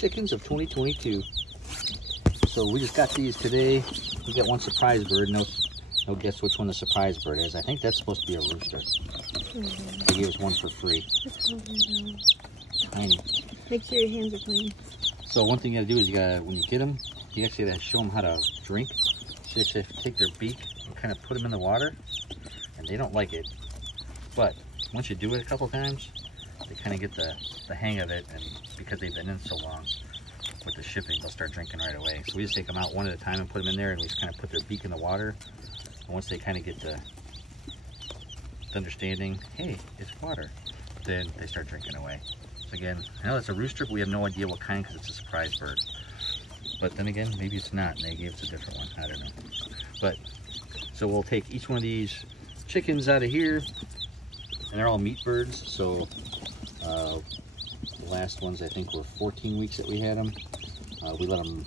chickens of 2022. So we just got these today. We got one surprise bird. No guess which one the surprise bird is. I think that's supposed to be a rooster. They gave us one for free. Tiny. Make sure your hands are clean. So one thing you gotta do is you gotta, when you get them, you actually gotta show them how to drink. So you actually have to take their beak and kind of put them in the water, and they don't like it. But once you do it a couple times, they kind of get the hang of it, and because they've been in so long with the shipping, they'll start drinking right away. So we just take them out one at a time and put them in there, and we just kind of put their beak in the water. And once they kind of get the understanding, hey, it's water, then they start drinking away. So again, I know it's a rooster, but we have no idea what kind because it's a surprise bird. But then again, maybe it's not, and they gave us a different one. I don't know. But so we'll take each one of these chickens out of here, and they're all meat birds. So the last ones I think were 14 weeks that we had them. We let them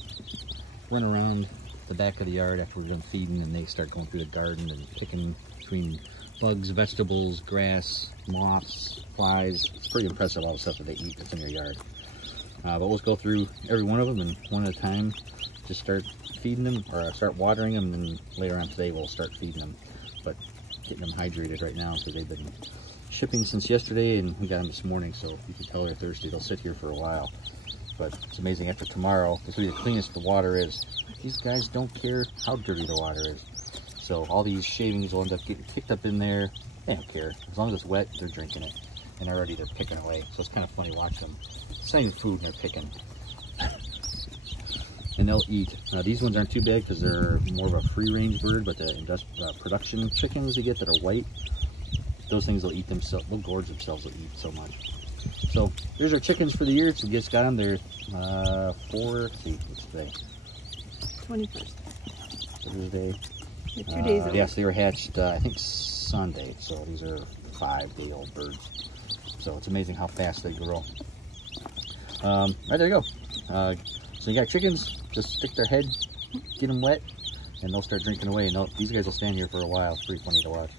run around the back of the yard after we're done feeding, and they start going through the garden and picking between bugs, vegetables, grass, moths, flies. It's pretty impressive all the stuff that they eat that's in your yard. But we'll just go through every one of them, and one at a time just start feeding them, or start watering them, and then later on today we'll start feeding them. But getting them hydrated right now because they've been shipping since yesterday, and we got them this morning, so you can tell they're thirsty. They'll sit here for a while. But it's amazing, after tomorrow, this will be the cleanest the water is. These guys don't care how dirty the water is. So all these shavings will end up getting kicked up in there. They don't care. As long as it's wet, they're drinking it. And already they're picking away. So it's kind of funny watching them. It's not even food, and they're picking. And they'll eat. Now these ones aren't too big because they're more of a free-range bird, but the production chickens you get that are white, those things will eat themselves. They'll gorge themselves. They'll eat so much. So here's our chickens for the year. So we just got them. They're what's today? 21st. Thursday. They're 2 days old. Yes, they were hatched, I think Sunday. So these are 5-day-old birds. So it's amazing how fast they grow. Right, there you go. So you got chickens, just stick their head, get them wet, and they'll start drinking away. And these guys will stand here for a while. It's pretty funny to watch.